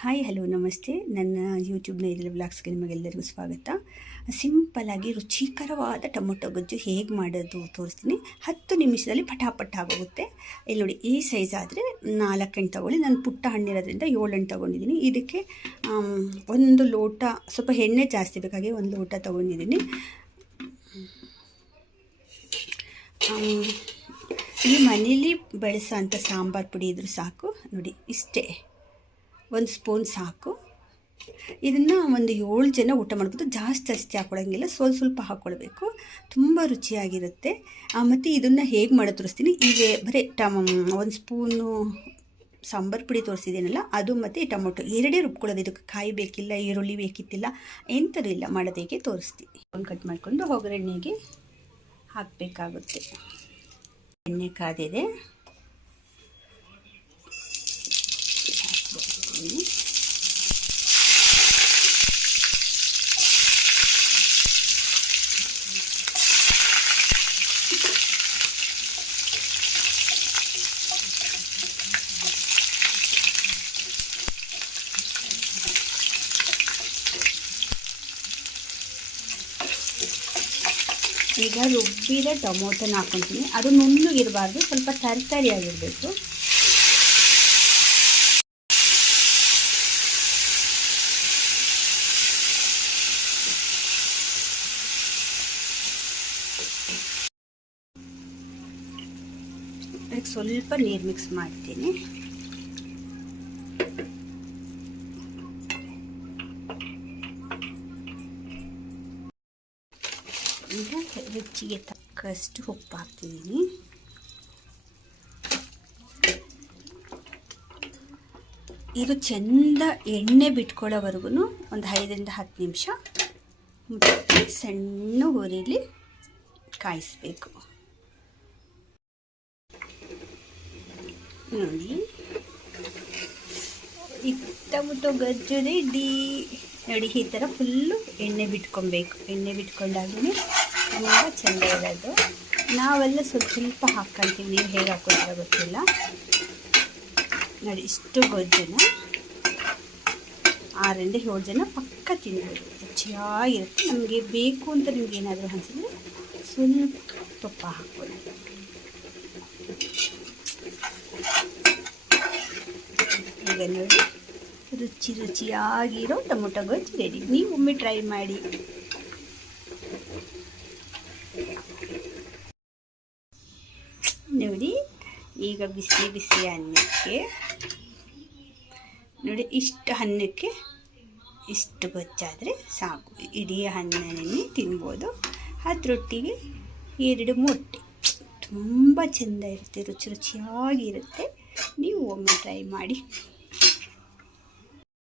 Hi hello ನಮಸ್ತೆ. ನನ್ನ ಯೂಟ್ಯೂಬ್ನ ಇದರ ಬ್ಲಾಗ್ಸ್ಗೆ ನಿಮಗೆಲ್ಲರಿಗೂ ಸ್ವಾಗತ. ಸಿಂಪಲ್ಲಾಗಿ ರುಚಿಕರವಾದ ಟೊಮೊಟೊ ಗೊಜ್ಜು ಹೇಗೆ ಮಾಡೋದು ತೋರಿಸ್ತೀನಿ. ಹತ್ತು ನಿಮಿಷದಲ್ಲಿ ಪಟಾಪಟ ಆಗೋಗುತ್ತೆ. ಇಲ್ಲಿ ನೋಡಿ, ಈ ಸೈಜ್ ಆದರೆ ನಾಲ್ಕು ಹಣ್ಣು ತೊಗೊಳ್ಳಿ. ನಾನು ಪುಟ್ಟ ಹಣ್ಣಿರೋದ್ರಿಂದ ಏಳು ಹಣ್ಣು ತೊಗೊಂಡಿದ್ದೀನಿ ಇದಕ್ಕೆ ಒಂದು ಲೋಟ, ಸ್ವಲ್ಪ ಎಣ್ಣೆ ಜಾಸ್ತಿ ಬೇಕಾಗಿ ಒಂದು ಲೋಟ ತೊಗೊಂಡಿದ್ದೀನಿ ಈ ಮನೇಲಿ ಬೆಳೆಸೋಂಥ ಸಾಂಬಾರು ಪುಡಿ ಇದ್ರೂ ಸಾಕು. ನೋಡಿ, ಇಷ್ಟೇ. ಒಂದು ಸ್ಪೂನ್ ಸಾಕು. ಇದನ್ನು ಒಂದು ಏಳು ಜನ ಊಟ ಮಾಡ್ಬೋದು. ಜಾಸ್ತಿ ಜಾಸ್ತಿ ಹಾಕ್ಕೊಳಂಗಿಲ್ಲ ಸ್ವಲ್ಪ ಸ್ವಲ್ಪ ಹಾಕ್ಕೊಳ್ಬೇಕು ತುಂಬ ರುಚಿಯಾಗಿರುತ್ತೆ. ಮತ್ತು ಇದನ್ನು ಹೇಗೆ ಮಾಡೋದು ತೋರಿಸ್ತೀನಿ. ಈಗ ಬರೀ ಟಮ, ಒಂದು ಸ್ಪೂನು ಸಾಂಬಾರು ಪುಡಿ ತೋರಿಸಿದ್ದೀನಲ್ಲ, ಅದು ಮತ್ತು ಟೊಮೊಟೊ. ಎರಡೇ ರುಬ್ಕೊಳ್ಳೋದು. ಇದಕ್ಕೆ ಕಾಯಿ ಬೇಕಿಲ್ಲ, ಈರುಳ್ಳಿ ಬೇಕಿತ್ತಿಲ್ಲ, ಎಂಥದ್ದು ಇಲ್ಲ. ಮಾಡೋದೇಗೆ ತೋರಿಸ್ತೀನಿ. ಒಂದು ಕಟ್ ಮಾಡಿಕೊಂಡು ಒಗ್ಗರಣೆಗೆ ಹಾಕಬೇಕಾಗುತ್ತೆ. ಎಣ್ಣೆ ಕಾದಿದೆ. ಹಾಕ್ತೀನಿ. ಈಗ ರುಬ್ಬಿದ ಟೊಮೊಟೊನ ಹಾಕ್ಕೊತೀನಿ ಅದು ನುಣ್ಣಗಿರಬಾರ್ದು ಸ್ವಲ್ಪ ತರಕಾರಿಯಾಗಿರಬೇಕು ಅದಕ್ಕೆ ಸ್ವಲ್ಪ ನೀರು ಮಿಕ್ಸ್ ಮಾಡ್ತೀನಿ. ಈಗ ಹೆಚ್ಚಿಗೆ ತಕ್ಕಷ್ಟು ಉಪ್ಪು ಹಾಕ್ತಿದ್ದೀನಿ ಇದು ಚೆಂದ ಎಣ್ಣೆ ಬಿಟ್ಕೊಳ್ಳೋವರೆಗೂ ಒಂದು ಐದರಿಂದ ಹತ್ತು ನಿಮಿಷ ಸಣ್ಣ ಊರಿಲಿ ಕಾಯಿಸ್ಬೇಕು. ನೋಡಿ. ಇತ್ತ ಮುಟ್ಟು ಗಜ್ಜದೆ ಇಡೀ ನೋಡಿ, ಈ ಥರ ಫುಲ್ಲು ಎಣ್ಣೆ ಬಿಟ್ಕೊಬೇಕು. ಎಣ್ಣೆ ಬಿಟ್ಕೊಂಡಾಗಲೇ ತುಂಬ ಚೆಂದ ಇರೋದು. ನಾವೆಲ್ಲ ಸ್ವಲ್ಪ ಸ್ವಲ್ಪ ಹಾಕ್ಕೊಂತೀವಿ ನೀವು ಹೇಗೆ ಹಾಕೋದ್ರೆ ಗೊತ್ತಿಲ್ಲ. ನೋಡಿ, ಇಷ್ಟು ಗೊಜ್ಜನ ಆರರಿಂದ ಏಳು ಜನ ಪಕ್ಕ ತಿನ್ಬೋದು ರುಚಿಯಾಗಿರುತ್ತೆ. ನಮಗೆ ಬೇಕು ಅಂತ ನಿಮ್ಗೆ ಏನಾದರೂ ಅನಿಸಿದ್ರೆ ಸ್ವಲ್ಪ ತುಪ್ಪ ಹಾಕ್ಬೋದು ಈಗ ನೋಡಿ ರುಚಿ ರುಚಿಯಾಗಿರೋ ಟೊಮೊಟೊ ಗೊಜ್ಜು ರೆಡಿ ನೀವು ಒಮ್ಮೆ ಟ್ರೈ ಮಾಡಿ. ನೋಡಿ, ಈಗ ಬಿಸಿ ಬಿಸಿ ಅನ್ನಕ್ಕೆ, ನೋಡಿ, ಇಷ್ಟು ಅನ್ನಕ್ಕೆ ಇಷ್ಟು ಗೊಜ್ಜಾದರೆ ಸಾಕು. ಇಡೀ ಅನ್ನನೇ ತಿನ್ಬೋದು. ಅದರೊಟ್ಟಿಗೆ ಎರಡು ಮೊಟ್ಟೆ. ತುಂಬ ಚೆಂದ ಇರುತ್ತೆ, ರುಚಿ ರುಚಿಯಾಗಿರುತ್ತೆ. ನೀವು ಒಮ್ಮೆ ಟ್ರೈ ಮಾಡಿ.